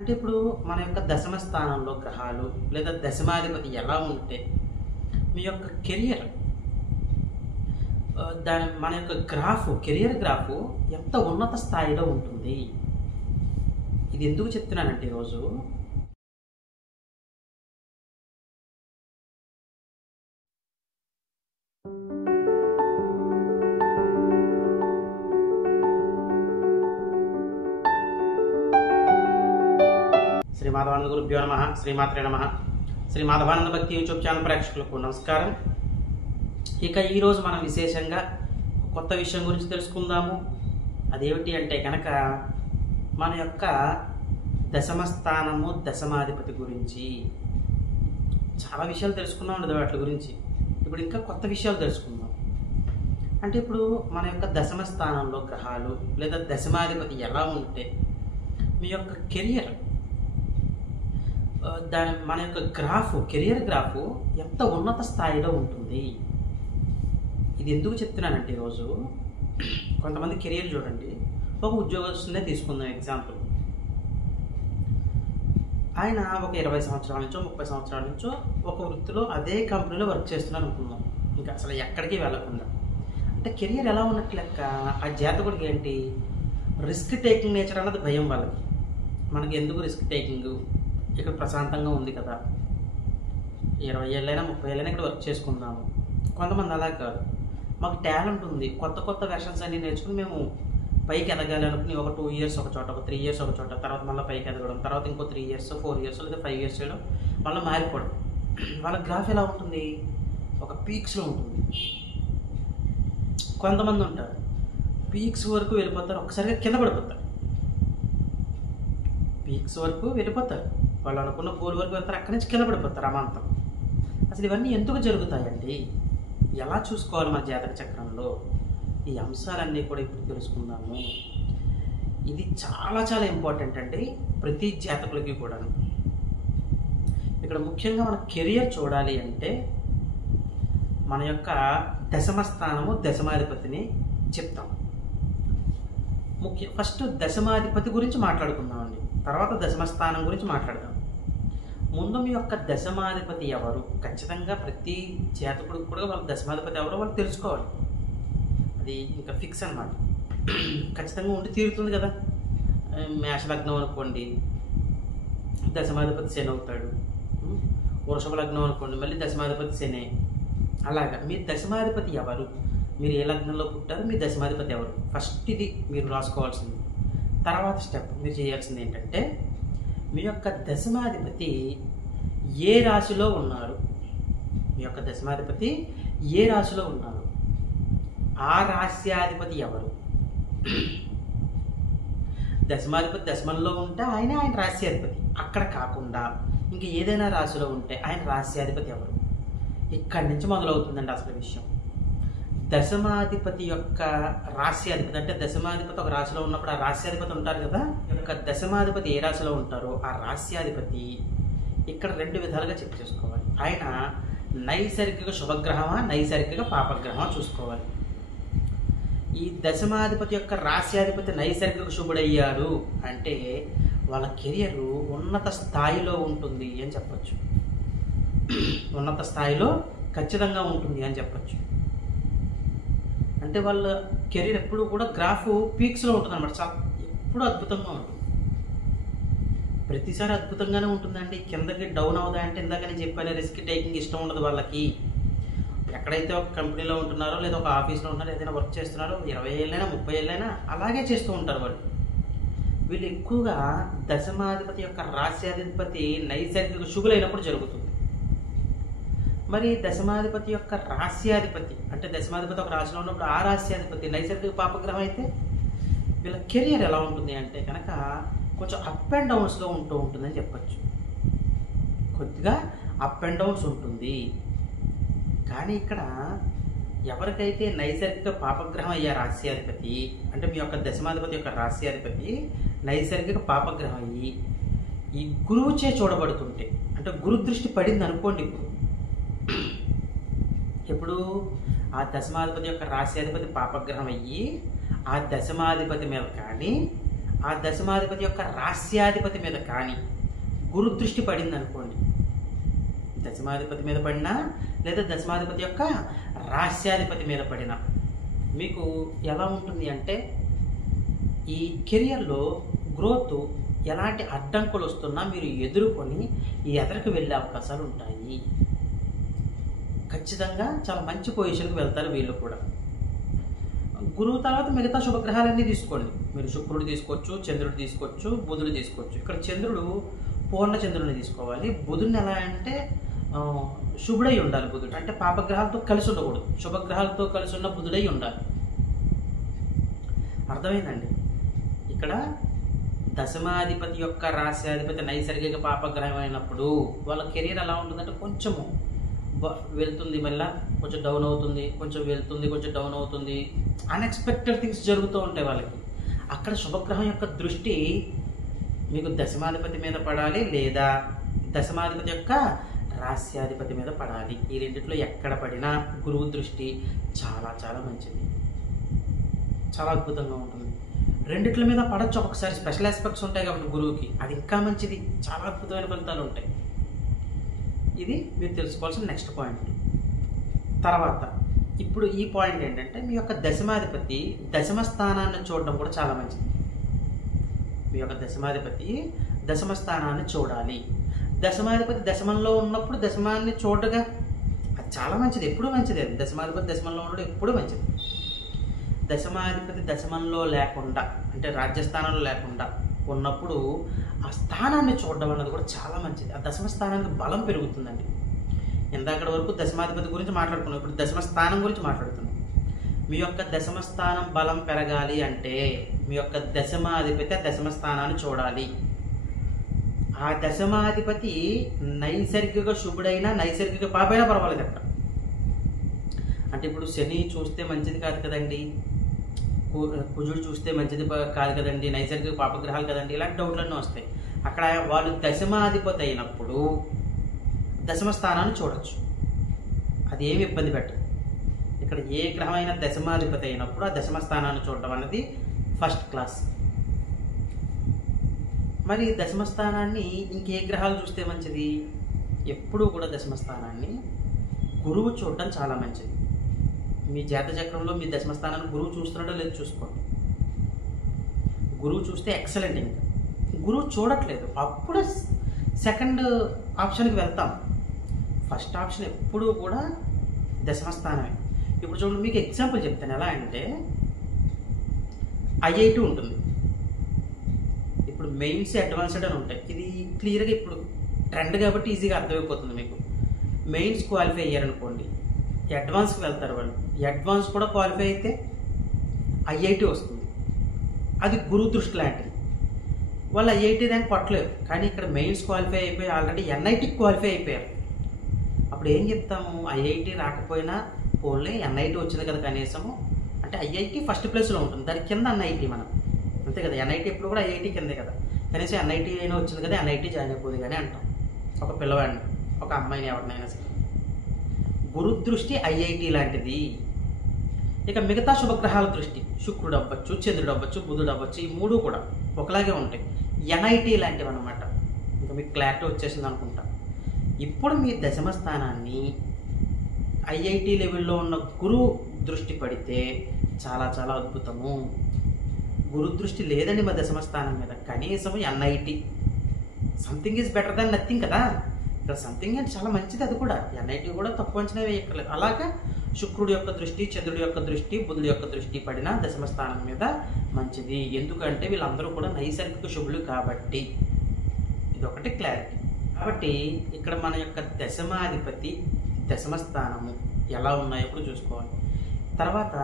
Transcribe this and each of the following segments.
అంటే ఇప్పుడు మన యొక్క దశమ స్థానంలో గ్రహాలు లేదా దశమాధిపతి ఎలా ఉంటే మీ యొక్క కెరియర్ మన యొక్క కెరియర్ గ్రాఫ్ ఎంత ఉన్నత స్థాయిలో ఉంటుంది. ఇది ఎందుకు చెప్తున్నానంటే ఈరోజు శ్రీ మాధవానంద గురుభ్యో నమః, శ్రీమాత్రే నమః. శ్రీ మాధవానంద భక్తి యూట్యూబ్ ఛానల్ ప్రేక్షకులకు నమస్కారం. ఇక ఈరోజు మనం విశేషంగా కొత్త విషయం గురించి తెలుసుకుందాము. అదేమిటి అంటే కనుక మన యొక్క దశమ స్థానము దశమాధిపతి గురించి చాలా విషయాలు తెలుసుకున్నాం ఉండదు వాటి గురించి. ఇప్పుడు ఇంకా కొత్త విషయాలు తెలుసుకుందాం. అంటే ఇప్పుడు మన యొక్క దశమ స్థానంలో గ్రహాలు లేదా దశమాధిపతి ఎలా ఉంటే మీ యొక్క కెరియర్ మన యొక్క కెరియర్ గ్రాఫ్ ఎంత ఉన్నత స్థాయిలో ఉంటుంది. ఇది ఎందుకు చెప్తున్నానంటే ఈరోజు కొంతమంది కెరియర్ చూడండి, ఒక ఉద్యోగస్తునే తీసుకుందాం ఎగ్జాంపుల్. ఆయన ఒక 20 సంవత్సరాల నుంచో 30 సంవత్సరాల నుంచో ఒక వృత్తిలో అదే కంపెనీలో వర్క్ చేస్తున్నారు అనుకుందాం, ఇంకా అసలు ఎక్కడికి వెళ్ళకుండా. అంటే కెరియర్ ఎలా ఉన్నట్టు లెక్క. ఆ జాతకుడికి ఏంటి, రిస్క్ టేకింగ్ నేచర్ అన్నది భయం వాళ్ళకి. మనకి ఎందుకు రిస్క్ టేకింగ్, ఇక్కడ ప్రశాంతంగా ఉంది కదా, 20 ఏళ్ళైనా 30 ఏళ్ళైనా ఇక్కడ వర్క్ చేసుకుందాము. కొంతమంది అలా కాదు, మాకు టాలెంట్ ఉంది, కొత్త కొత్త వెర్షన్స్ అన్నీ నేర్చుకుని మేము పైకి ఎదగాలి అనుకుని ఒక 2 ఇయర్స్ ఒక చోట, ఒక 3 ఇయర్స్ ఒక చోట, తర్వాత మళ్ళీ పైకి ఎదగడం, తర్వాత ఇంకో 3 ఇయర్స్ 4 ఇయర్స్ లేదా 5 ఇయర్స్ చేయడం, మళ్ళీ మారిపోవడం. వాళ్ళ గ్రాఫ్ ఎలా ఉంటుంది, ఒక పీక్స్లో ఉంటుంది. కొంతమంది ఉంటారు పీక్స్ వరకు వెళ్ళిపోతారు, ఒకసారిగా కింద పడిపోతారు. పీక్స్ వరకు వెళ్ళిపోతారు, వాళ్ళు అనుకున్న గోల్ వరకు వెళ్తారు, అక్కడి నుంచి కింద పడిపోతారు అమాంతం. అసలు ఇవన్నీ ఎందుకు జరుగుతాయండి, ఎలా చూసుకోవాలి మన జాతక చక్రంలో, ఈ అంశాలన్నీ కూడా ఇప్పుడు తెలుసుకుందాము. ఇది చాలా చాలా ఇంపార్టెంట్ అండి ప్రతి జాతకులకి కూడా. ఇక్కడ ముఖ్యంగా మన కెరియర్ చూడాలి అంటే మన యొక్క దశమ స్థానము దశమాధిపతిని చెప్తాం. ఫస్ట్ దశమాధిపతి గురించి మాట్లాడుకుందామండి, తర్వాత దశమ స్థానం గురించి మాట్లాడదాం. ముందు మీ యొక్క దశమాధిపతి ఎవరు, ఖచ్చితంగా ప్రతి జాతకుడికి కూడా వాళ్ళ దశమాధిపతి ఎవరో వాళ్ళు తెలుసుకోవాలి. అది ఇంకా ఫిక్స్ అనమాట, ఖచ్చితంగా ఉండి తీరుతుంది కదా. మేషలగ్నం అనుకోండి, దశమాధిపతి శని అవుతాడు. వృషభ లగ్నం అనుకోండి, మళ్ళీ దశమాధిపతి శని. అలాగా మీ దశమాధిపతి ఎవరు, మీరు ఏ లగ్నంలో పుట్టారు, మీ దశమాధిపతి ఎవరు, ఫస్ట్ ఇది మీరు రాసుకోవాల్సింది. తర్వాత స్టెప్ మీరు చేయాల్సింది ఏంటంటే మీ యొక్క దశమాధిపతి ఏ రాశిలో ఉన్నారు, మీ యొక్క దశమాధిపతి ఏ రాశిలో ఉన్నారు, ఆ రాశ్యాధిపతి ఎవరు. దశమాధిపతి దశమంలో ఉంటే ఆయన రాశ్యాధిపతి. అక్కడ కాకుండా ఇంక ఏదైనా రాశిలో ఉంటే ఆయన రాశ్యాధిపతి ఎవరు. ఇక్కడి నుంచి మొదలవుతుందండి అసలు విషయం. దశమాధిపతి యొక్క రాశ్యాధిపతి అంటే దశమాధిపతి ఒక రాశిలో ఉన్నప్పుడు ఆ రాశ్యాధిపతి ఉంటారు కదా, యొక్క దశమాధిపతి ఏ రాశిలో ఉంటారో ఆ రాశ్యాధిపతి ఇక్కడ 2 విధాలుగా చెక్ చేసుకోవాలి. ఆయన నైసర్గిక శుభగ్రహమా నైసర్గిక పాపగ్రహమా చూసుకోవాలి. ఈ దశమాధిపతి యొక్క రాశ్యాధిపతి నైసర్గిక శుభుడయ్యాడు అంటే వాళ్ళ కెరియర్ ఉన్నత స్థాయిలో ఉంటుంది అని చెప్పచ్చు. ఉన్నత స్థాయిలో ఖచ్చితంగా ఉంటుంది అని చెప్పచ్చు. అంటే వాళ్ళ కెరీర్ ఎప్పుడు కూడా గ్రాఫ్ పీక్స్లో ఉంటుంది అనమాట. చాలా ఎప్పుడు అద్భుతంగా ఉంటుంది, ప్రతిసారి అద్భుతంగానే ఉంటుందండి. కిందకి డౌన్ అవుతాయంటే ఇందాక నేను చెప్పాను, రిస్క్ టేకింగ్ ఇష్టం ఉండదు వాళ్ళకి. ఎక్కడైతే ఒక కంపెనీలో ఉంటున్నారో లేదా ఒక ఆఫీస్లో ఉంటున్నారో ఏదైనా వర్క్ చేస్తున్నారో 20 ఏళ్ళైనా 30 ఏళ్ళైనా అలాగే చేస్తూ ఉంటారు వాళ్ళు. వీళ్ళు ఎక్కువగా దశమాధిపతి యొక్క రాశ్యాధిపతి నైసర్గిక శుభులైనప్పుడు జరుగుతుంది. మరి దశమాధిపతి యొక్క రాశ్యాధిపతి అంటే దశమాధిపతి ఒక రాశిలో ఉన్నప్పుడు ఆ రాశ్యాధిపతి నైసర్గిక పాపగ్రహం అయితే వీళ్ళ కెరియర్ ఎలా ఉంటుంది అంటే కనుక కొంచెం అప్ అండ్ డౌన్స్లో ఉంటుందని చెప్పచ్చు. కొద్దిగా అప్ అండ్ డౌన్స్ ఉంటుంది. కానీ ఇక్కడ ఎవరికైతే నైసర్గిక పాపగ్రహం అయ్యే రాశ్యాధిపతి అంటే మీ యొక్క దశమాధిపతి యొక్క రాశ్యాధిపతి నైసర్గిక పాపగ్రహం అయ్యి ఈ గురువుచే చూడబడుతుంటే, అంటే గురు దృష్టి పడింది అనుకోండి. ఇప్పుడు ఆ దశమాధిపతి యొక్క రాశ్యాధిపతి పాపగ్రహం అయ్యి ఆ దశమాధిపతి మీద కానీ ఆ దశమాధిపతి యొక్క రాస్యాధిపతి మీద కానీ గురు దృష్టి పడింది అనుకోండి, దశమాధిపతి మీద పడినా లేదా దశమాధిపతి యొక్క రాస్యాధిపతి మీద పడినా మీకు ఎలా ఉంటుంది అంటే ఈ కెరియర్లో గ్రోత్ ఎలాంటి అడ్డంకులు వస్తున్నా మీరు ఎదుర్కొని ఎదరికి వెళ్ళే అవకాశాలు ఉంటాయి. ఖచ్చితంగా చాలా మంచి పొజిషన్కి వెళ్తారు వీళ్ళు కూడా. గురువు తర్వాత మిగతా శుభగ్రహాలన్నీ తీసుకోండి. మీరు శుక్రుడు తీసుకోవచ్చు, చంద్రుడు తీసుకోవచ్చు, బుధుడు తీసుకోవచ్చు. ఇక్కడ చంద్రుడు పూర్ణ చంద్రుడిని తీసుకోవాలి. బుధుడిని ఎలా అంటే శుభుడై ఉండాలి. బుధుడు అంటే పాపగ్రహాలతో కలిసి ఉండకూడదు, శుభగ్రహాలతో కలిసి ఉన్న బుధుడై ఉండాలి. అర్థమైందండి? ఇక్కడ దశమాధిపతి యొక్క రాశ్యాధిపతి నైసర్గిక పాపగ్రహం అయినప్పుడు వాళ్ళ కెరీర్ ఎలా ఉంటుందంటే కొంచెము వెళ్తుంది, మళ్ళీ కొంచెం డౌన్ అవుతుంది, కొంచెం వెళ్తుంది, కొంచెం డౌన్ అవుతుంది. అన్ఎక్స్పెక్టెడ్ థింగ్స్ జరుగుతూ ఉంటాయి వాళ్ళకి. అక్కడ శుభగ్రహం యొక్క దృష్టి మీకు దశమాధిపతి మీద పడాలి లేదా దశమాధిపతి యొక్క రాస్యాధిపతి మీద పడాలి. ఈ రెండిట్లో ఎక్కడ పడినా గురువు దృష్టి చాలా చాలా మంచిది, చాలా అద్భుతంగా ఉంటుంది. రెండిట్ల మీద పడచ్చు, ఒకసారి స్పెషల్ ఆస్పెక్ట్స్ ఉంటాయి కాబట్టి గురువుకి అది ఇంకా మంచిది, చాలా అద్భుతమైన ఫలితాలు ఉంటాయి. ఇది మీరు తెలుసుకోవాల్సిన నెక్స్ట్ పాయింట్. తర్వాత ఇప్పుడు ఈ పాయింట్ ఏంటంటే మీ యొక్క దశమాధిపతి దశమ స్థానాన్ని చూడడం కూడా చాలా మంచిది. మీ యొక్క దశమాధిపతి దశమ స్థానాన్ని చూడాలి. దశమాధిపతి దశమంలో ఉన్నప్పుడు దశమాన్ని చూడగా అది చాలా మంచిది, ఎప్పుడూ మంచిది. అది దశమాధిపతి దశమంలో ఉండడం ఎప్పుడూ మంచిది. దశమాధిపతి దశమంలో లేకుండా అంటే రాజ్యస్థానంలో లేకుండా ఉన్నప్పుడు ఆ స్థానాన్ని చూడడం అన్నది కూడా చాలా మంచిది. ఆ దశమ స్థానానికి బలం పెరుగుతుందండి. ఇందాకటి వరకు దశమాధిపతి గురించి మాట్లాడుకున్నాం, ఇప్పుడు దశమ స్థానం గురించి మాట్లాడుతున్నాం. మీ యొక్క దశమ స్థానం బలం పెరగాలి అంటే మీ యొక్క దశమాధిపతి దశమ స్థానాన్ని చూడాలి. ఆ దశమాధిపతి నైసర్గిక శుభుడైనా నైసర్గిక పాపైనా పర్వాలేదు అక్కడ. అంటే ఇప్పుడు శని చూస్తే మంచిది కాదు కదండి, కుజుడు చూస్తే మంచిది కాదు కదండి, నైసర్గిక పాపగ్రహాలు కదండి, ఇలాంటి డౌట్లన్నీ వస్తాయి. అక్కడ వాళ్ళు దశమాధిపతి అయినప్పుడు దశమ స్థానాన్ని చూడొచ్చు, అది ఏమి ఇబ్బంది పెట్టదు. ఇక్కడ ఏ గ్రహమైన దశమాధిపతి అయినప్పుడు ఆ దశమ స్థానాన్ని చూడడం అనేది ఫస్ట్ క్లాస్. మరి దశమ స్థానాన్ని ఇంకే గ్రహాలు చూస్తే మంచిది? ఎప్పుడూ కూడా దశమ స్థానాన్ని గురువు చూడడం చాలా మంచిది. మీ జాతక చక్రంలో మీ దశమ స్థానాన్ని గురువు చూస్తున్నాడో లేదో చూసుకోండి. గురువు చూస్తే ఎక్సలెంట్. ఇంకా గురువు చూడట్లేదు అప్పుడు సెకండ్ ఆప్షన్కి వెళ్తాం. ఫస్ట్ ఆప్షన్ ఎప్పుడూ కూడా దశమ స్థానమే. ఇప్పుడు చూడండి, మీకు ఎగ్జాంపుల్ చెప్తాను. ఎలా అంటే ఐఐటి ఉంటుంది, ఇప్పుడు మెయిన్స్ అడ్వాన్స్డ్ అని ఉంటాయి. ఇది క్లియర్గా ఇప్పుడు ట్రెండ్ కాబట్టి ఈజీగా అర్థమైపోతుంది మీకు. మెయిన్స్ క్వాలిఫై అయ్యారనుకోండి, అడ్వాన్స్కి వెళ్తారు వాళ్ళు. అడ్వాన్స్ కూడా క్వాలిఫై అయితే ఐఐటి వస్తుంది. అది గురువు దృష్టి లాంటిది. వాళ్ళు ఐఐటి ర్యాంక్ పట్టలేరు, కానీ ఇక్కడ మెయిన్స్ క్వాలిఫై అయిపోయి ఆల్రెడీ ఎన్ఐటికి క్వాలిఫై అయిపోయారు. అప్పుడు ఏం చెప్తాము? ఐఐటి రాకపోయినా పోన్లే ఎన్ఐటి వచ్చింది కదా కనీసము, అంటే ఐఐటి ఫస్ట్ ప్లేస్లో ఉంటుంది, దాని కింద ఎన్ఐటి మనం అంతే కదా. ఎన్ఐటి ఎప్పుడు కూడా ఐఐటి కిందే కదా, కనీసం ఎన్ఐటి అయినా వచ్చింది కదా, ఎన్ఐటి జాయిన్ అయిపోదు కానీ అంటాం ఒక పిల్లవాడిని, ఒక అమ్మాయిని, ఎవరినైనా సరే. గురు దృష్టి ఐఐటి లాంటిది. ఇక మిగతా శుభగ్రహాల దృష్టి శుక్రుడు అవ్వచ్చు, చంద్రుడు అవ్వచ్చు, బుధుడు అవ్వచ్చు, ఈ మూడు కూడా ఒకలాగే ఉంటాయి. ఎన్ఐటి లాంటివి అనమాట. ఇంకా మీకు క్లారిటీ వచ్చేసింది అనుకుంటా. ఇప్పుడు మీ దశమ స్థానాన్ని ఐఐటి లెవెల్లో ఉన్న గురు దృష్టి పడితే చాలా చాలా అద్భుతము. గురు దృష్టి లేదండి మా దశమ స్థానం మీద, కనీసం NIT. Something is better than nothing కదా. ఇక్కడ సంథింగ్ అంటే చాలా మంచిది, అది కూడా. ఎన్ఐటి కూడా తక్కువ అంచనా వేయక్కర్లేదు. అలాగా శుక్రుడి యొక్క దృష్టి, చంద్రుడి యొక్క దృష్టి, బుధుడి యొక్క దృష్టి పడిన దశమ స్థానం మీద మంచిది. ఎందుకంటే వీళ్ళందరూ కూడా నైసర్గిక శుభులు కాబట్టి. ఇదొకటి క్లారిటీ. కాబట్టి ఇక్కడ మన యొక్క దశమాధిపతి దశమ స్థానము ఎలా ఉన్నాయో కూడా చూసుకోవాలి. తర్వాత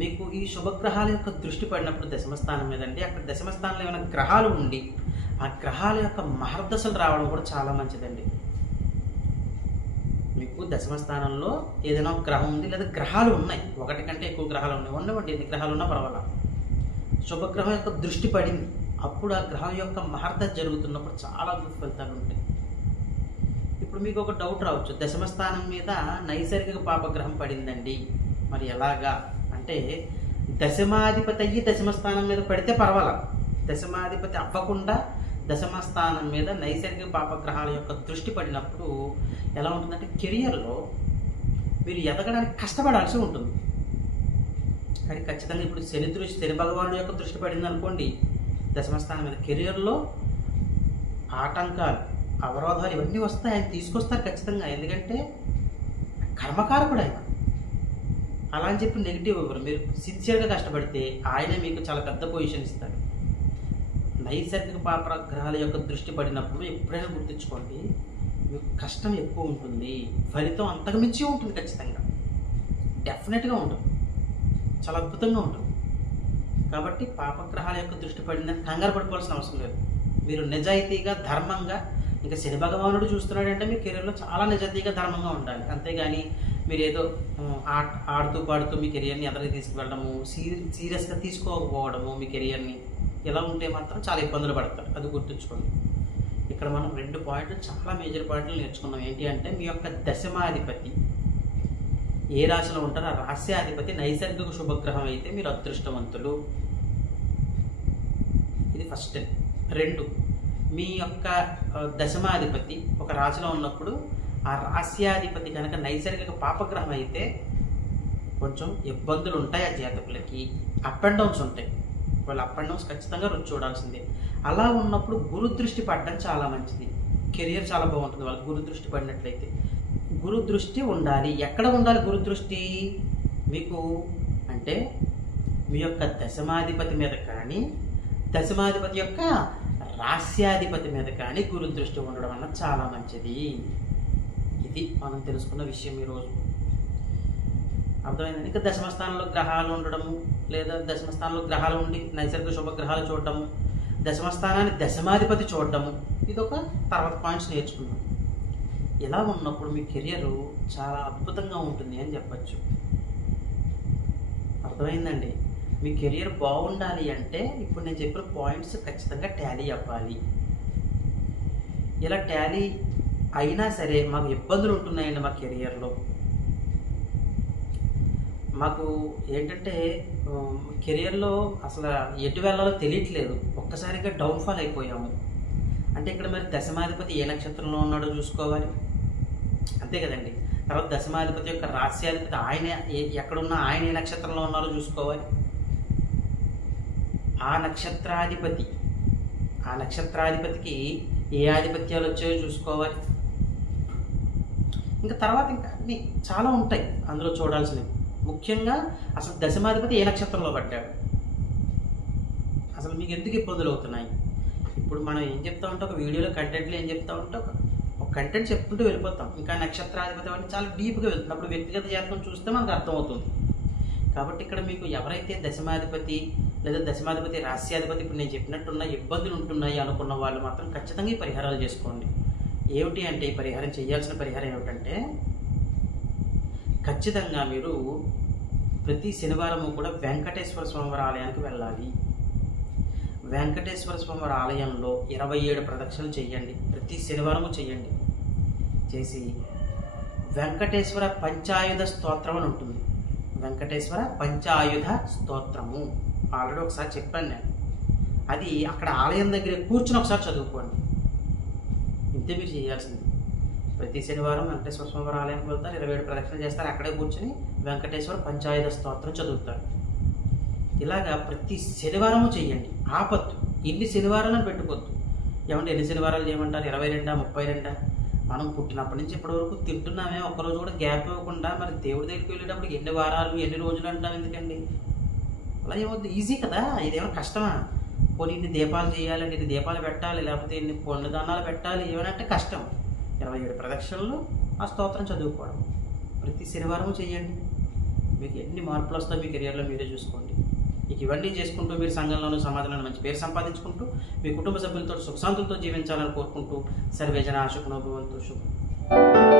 మీకు ఈ శుభగ్రహాల యొక్క దృష్టి పడినప్పుడు దశమ స్థానం మీద అండి, అక్కడ దశమ స్థానంలో ఏమైనా గ్రహాలు ఉండి ఆ గ్రహాల యొక్క మహర్దశలు రావడం కూడా చాలా మంచిదండి. మీకు దశమ స్థానంలో ఏదైనా ఒక గ్రహం ఉంది లేదా గ్రహాలు ఉన్నాయి, ఒకటి కంటే ఎక్కువ గ్రహాలు ఉన్నాయి, ఉండవండి, ఎన్ని గ్రహాలు ఉన్నా పర్వాలా. శుభగ్రహం యొక్క దృష్టి పడింది, అప్పుడు ఆ గ్రహం యొక్క మహర్దశ జరుగుతున్నప్పుడు చాలా అద్భుత ఫలితాలు ఉంటాయి. ఇప్పుడు మీకు ఒక డౌట్ రావచ్చు, దశమ స్థానం మీద నైసర్గిక పాపగ్రహం పడిందండి, మరి ఎలాగా అంటే దశమాధిపతి అయ్యి దశమ స్థానం మీద పడితే పర్వాలా, దశమాధిపతి అవ్వకుండా దశమ స్థానం మీద నైసర్గిక పాపగ్రహాల యొక్క దృష్టి పడినప్పుడు ఎలా ఉంటుందంటే కెరియర్లో మీరు ఎదగడానికి కష్టపడాల్సి ఉంటుంది. కానీ ఖచ్చితంగా ఇప్పుడు శని భగవానుడు యొక్క దృష్టి పడింది అనుకోండి దశమ స్థానం మీద, కెరియర్లో ఆటంకాలు అవరోధాలు ఇవన్నీ వస్తాయి, ఆయన తీసుకొస్తారు ఖచ్చితంగా. ఎందుకంటే కర్మకారకుడు ఆయన. అలా అని చెప్పి నెగిటివ్ ఇవ్వరు. మీరు సిన్సియర్గా కష్టపడితే ఆయనే మీకు చాలా పెద్ద పొజిషన్ ఇస్తారు. నైసర్గిక పాపగ్రహాల యొక్క దృష్టి పడినప్పుడు ఎప్పుడైనా గుర్తుంచుకోండి, మీకు కష్టం ఎక్కువ ఉంటుంది, ఫలితం అంతకు మించి ఉంటుంది, ఖచ్చితంగా డెఫినెట్గా ఉంటుంది, చాలా అద్భుతంగా ఉంటుంది. కాబట్టి పాపగ్రహాల యొక్క దృష్టి పడిందని కంగారు పడిపోవాల్సిన అవసరం లేదు. మీరు నిజాయితీగా ధర్మంగా, ఇంకా శని భగవానుడు చూస్తున్నాడంటే మీ కెరీర్లో చాలా నిజాయితీగా ధర్మంగా ఉండాలి. అంతేగాని మీరు ఏదో ఆడుతూ పాడుతూ మీ కెరియర్ని ఎదరికి తీసుకువెళ్ళడము, సీరియస్గా తీసుకోకపోవడము మీ కెరియర్ని, ఇలా ఉంటే మాత్రం చాలా ఇబ్బందులు పడతారు. అది గుర్తుంచుకోండి. ఇక్కడ మనం 2 పాయింట్లు, చాలా మేజర్ పాయింట్లు నేర్చుకున్నాం. ఏంటి అంటే మీ యొక్క దశమాధిపతి ఏ రాశిలో ఉంటారో ఆ రాశ్యాధిపతి నైసర్గిక శుభగ్రహం అయితే మీరు అదృష్టవంతులు. ఇది ఫస్ట్. 2, మీ యొక్క దశమాధిపతి ఒక రాశిలో ఉన్నప్పుడు ఆ రాశ్యాధిపతి కనుక నైసర్గిక పాపగ్రహం అయితే కొంచెం ఇబ్బందులు ఉంటాయి ఆ జాతకులకి, అప్ అండ్ డౌన్స్ ఉంటాయి. వాళ్ళు అప్ అండ్ డౌన్స్ ఖచ్చితంగా రుచి చూడాల్సిందే. అలా ఉన్నప్పుడు గురు దృష్టి పడడం చాలా మంచిది, కెరియర్ చాలా బాగుంటుంది వాళ్ళకి గురు దృష్టి పడినట్లయితే. గురు దృష్టి ఉండాలి. ఎక్కడ ఉండాలి గురు దృష్టి? మీకు అంటే మీ యొక్క దశమాధిపతి మీద కానీ, దశమాధిపతి యొక్క రాశ్యాధిపతి మీద కానీ గురు దృష్టి ఉండడం అన్నది చాలా మంచిది. ఇది మనం తెలుసుకున్న విషయం ఈరోజు. అర్థమైందండి. ఇంకా దశమస్థానంలో గ్రహాలు ఉండడము, లేదా దశమస్థానంలో గ్రహాలు ఉండి నైసర్గిక శుభగ్రహాలు చూడటము, దశమస్థానాన్ని దశమాధిపతి చూడటము, ఇదొక తర్వాత పాయింట్స్ నేర్చుకున్నాం. ఇలా ఉన్నప్పుడు మీ కెరియర్ చాలా అద్భుతంగా ఉంటుంది అని చెప్పచ్చు. అర్థమైందండి. మీ కెరియర్ బాగుండాలి అంటే ఇప్పుడు నేను చెప్పిన పాయింట్స్ ఖచ్చితంగా టాలీ అవ్వాలి. ఇలా టాలీ అయినా సరే మాకు ఇబ్బందులు ఉంటున్నాయండి మా కెరియర్లో. మాకు ఏంటంటే కెరియర్లో అసలు ఎటు వెళ్ళాలో తెలియట్లేదు, ఒక్కసారిగా డౌన్ఫాల్ అయిపోయాము అంటే ఇక్కడ మరి దశమాధిపతి ఏ నక్షత్రంలో ఉన్నాడో చూసుకోవాలి, అంతే కదండి. తర్వాత దశమాధిపతి యొక్క రాశ్యాధిపతి ఆయన ఎక్కడున్నా ఆయన ఏ నక్షత్రంలో ఉన్నారో చూసుకోవాలి. ఆ నక్షత్రాధిపతికి ఏ ఆధిపత్యాలు వచ్చాయో చూసుకోవాలి. ఇంకా తర్వాత ఇంకా అన్నీ చాలా ఉంటాయి అందులో చూడాల్సినవి. ముఖ్యంగా అసలు దశమాధిపతి ఏ నక్షత్రంలో పడ్డాడు, అసలు మీకు ఎందుకు ఇబ్బందులు అవుతున్నాయి. ఇప్పుడు మనం ఏం చెప్తా ఉంటే ఒక వీడియోలో కంటెంట్లో ఏం చెప్తా ఉంటే ఒక కంటెంట్ చెప్పుకుంటూ వెళ్ళిపోతాం. ఇంకా నక్షత్రాధిపతి అంటే చాలా డీప్గా వెళ్తుంది. అప్పుడు వ్యక్తిగత జాతకం చూస్తే మనకు అర్థమవుతుంది. కాబట్టి ఇక్కడ మీకు ఎవరైతే దశమాధిపతి లేదా దశమాధిపతి రాశ్యాధిపతి ఇప్పుడు నేను చెప్పినట్టున్న ఇబ్బందులు ఉంటున్నాయి అనుకున్న వాళ్ళు మాత్రం ఖచ్చితంగా ఈ పరిహారాలు చేసుకోండి. ఏమిటి అంటే ఈ పరిహారం చేయాల్సిన పరిహారం ఏమిటంటే ఖచ్చితంగా మీరు ప్రతి శనివారము కూడా వెంకటేశ్వర స్వామివారి ఆలయానికి వెళ్ళాలి. వెంకటేశ్వర స్వామివారి ఆలయంలో 27 ప్రదక్షిణలు చేయండి. ప్రతి శనివారము చేయండి. చేసి వెంకటేశ్వర పంచాయుధ స్తోత్రం అని ఉంటుంది. వెంకటేశ్వర పంచాయుధ స్తోత్రము ఆల్రెడీ ఒకసారి చెప్పాను నేను. అది అక్కడ ఆలయం దగ్గర కూర్చుని ఒకసారి చదువుకోండి. ఇంతే మీరు చేయాల్సింది. ప్రతి శనివారం వెంకటేశ్వర స్వామివారి ఆలయానికి వెళ్తారు, 27 ప్రదక్షిణలు చేస్తారు, అక్కడే కూర్చొని వెంకటేశ్వర పంచాయుధ స్తోత్రం చదువుతారు. ఇలాగా ప్రతి శనివారము చేయండి. ఆపద్దు, ఇన్ని శనివారాలను పెట్టుకోవద్దు. ఏమంటే ఎన్ని శనివారాలు చేయమంటారు? 22, 32? మనం పుట్టినప్పటి నుంచి ఇప్పటి వరకు తింటున్నామే, ఒక్కరోజు కూడా గ్యాప్ ఇవ్వకుండా. మరి దేవుడి దగ్గరికి వెళ్ళేటప్పుడు ఎన్ని వారాలు ఎన్ని రోజులు అంటాం ఎందుకండి? అలా ఏమవుద్దు, ఈజీ కదా, ఇదేమైనా కష్టమా? పోనీ ఇన్ని దీపాలు చేయాలంటే ఇన్ని దీపాలు పెట్టాలి, లేకపోతే ఇన్ని పొండు దానాలు పెట్టాలి, ఏమనంటే కష్టం. 27 ప్రదక్షిణలు ఆ స్తోత్రం చదువుకోవడం ప్రతి శనివారం చేయండి. మీకు ఎన్ని మార్పులు వస్తాయో మీ కెరియర్లో మీరే చూసుకోండి. మీకు ఇవన్నీ చేసుకుంటూ మీరు సంఘంలోనూ సమాజంలోనూ మంచి పేరు సంపాదించుకుంటూ మీ కుటుంబ సభ్యులతో సుఖశాంతులతో జీవించాలని కోరుకుంటూ సర్వేజన సుఖినో భవంతు. శుభం.